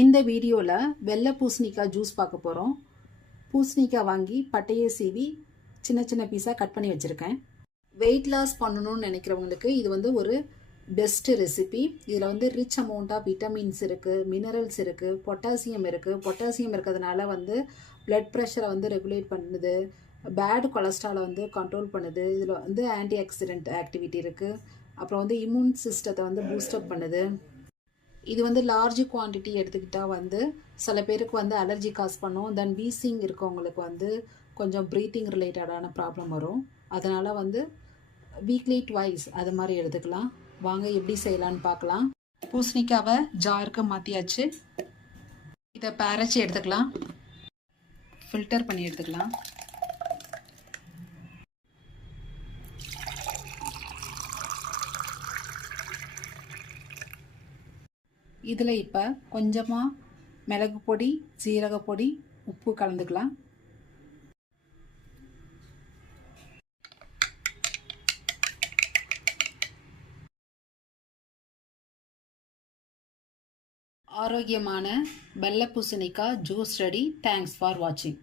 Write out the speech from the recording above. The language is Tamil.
இந்த வீடியோவில் வெள்ளை பூசணிக்காய் ஜூஸ் பார்க்க போகிறோம் பூசணிக்காய் வாங்கி பட்டையை சீவி சின்ன சின்ன பீஸாக கட் பண்ணி வச்சுருக்கேன். வெயிட் லாஸ் பண்ணணும்னு நினைக்கிறவங்களுக்கு இது வந்து ஒரு பெஸ்ட்டு ரெசிபி இதில் வந்து ரிச் அமௌண்ட் ஆஃப் விட்டமின்ஸ் இருக்குது மினரல்ஸ் இருக்குது பொட்டாசியம் இருக்குது பொட்டாசியம் இருக்கிறதுனால வந்து பிளட் ப்ரெஷரை வந்து ரெகுலேட் பண்ணுது. பேட் கொலஸ்ட்ராலை வந்து கண்ட்ரோல் பண்ணுது. இதில் வந்து ஆன்டி ஆக்சிடென்ட் ஆக்டிவிட்டி இருக்குது அப்புறம் வந்து இம்யூன் சிஸ்டத்தை வந்து பூஸ்டப் பண்ணுது. இது வந்து லார்ஜ் குவான்டிட்டி எடுத்துக்கிட்டால் வந்து சில பேருக்கு வந்து அலர்ஜி காஸ் பண்ணும். தென் வீசிங் இருக்கவங்களுக்கு வந்து கொஞ்சம் ப்ரீத்திங் ரிலேட்டடான ப்ராப்ளம் வரும். அதனால் வந்து வீக்லி ட்வைஸ் அது மாதிரி எடுத்துக்கலாம். வாங்க எப்படி செய்யலான்னு பார்க்கலாம். பூசணிக்காவை ஜாருக்கு மாற்றியாச்சு இதை பேரச்சி எடுத்துக்கலாம். ஃபில்டர் பண்ணி எடுத்துக்கலாம். இதில் இப்போ கொஞ்சமாக மிளகு பொடி சீரக பொடி உப்பு கலந்துக்கலாம். ஆரோக்கியமான வெள்ளை பூசணிக்காய் ஜூஸ் ரெடி. தேங்க்ஸ் ஃபார் வாட்சிங்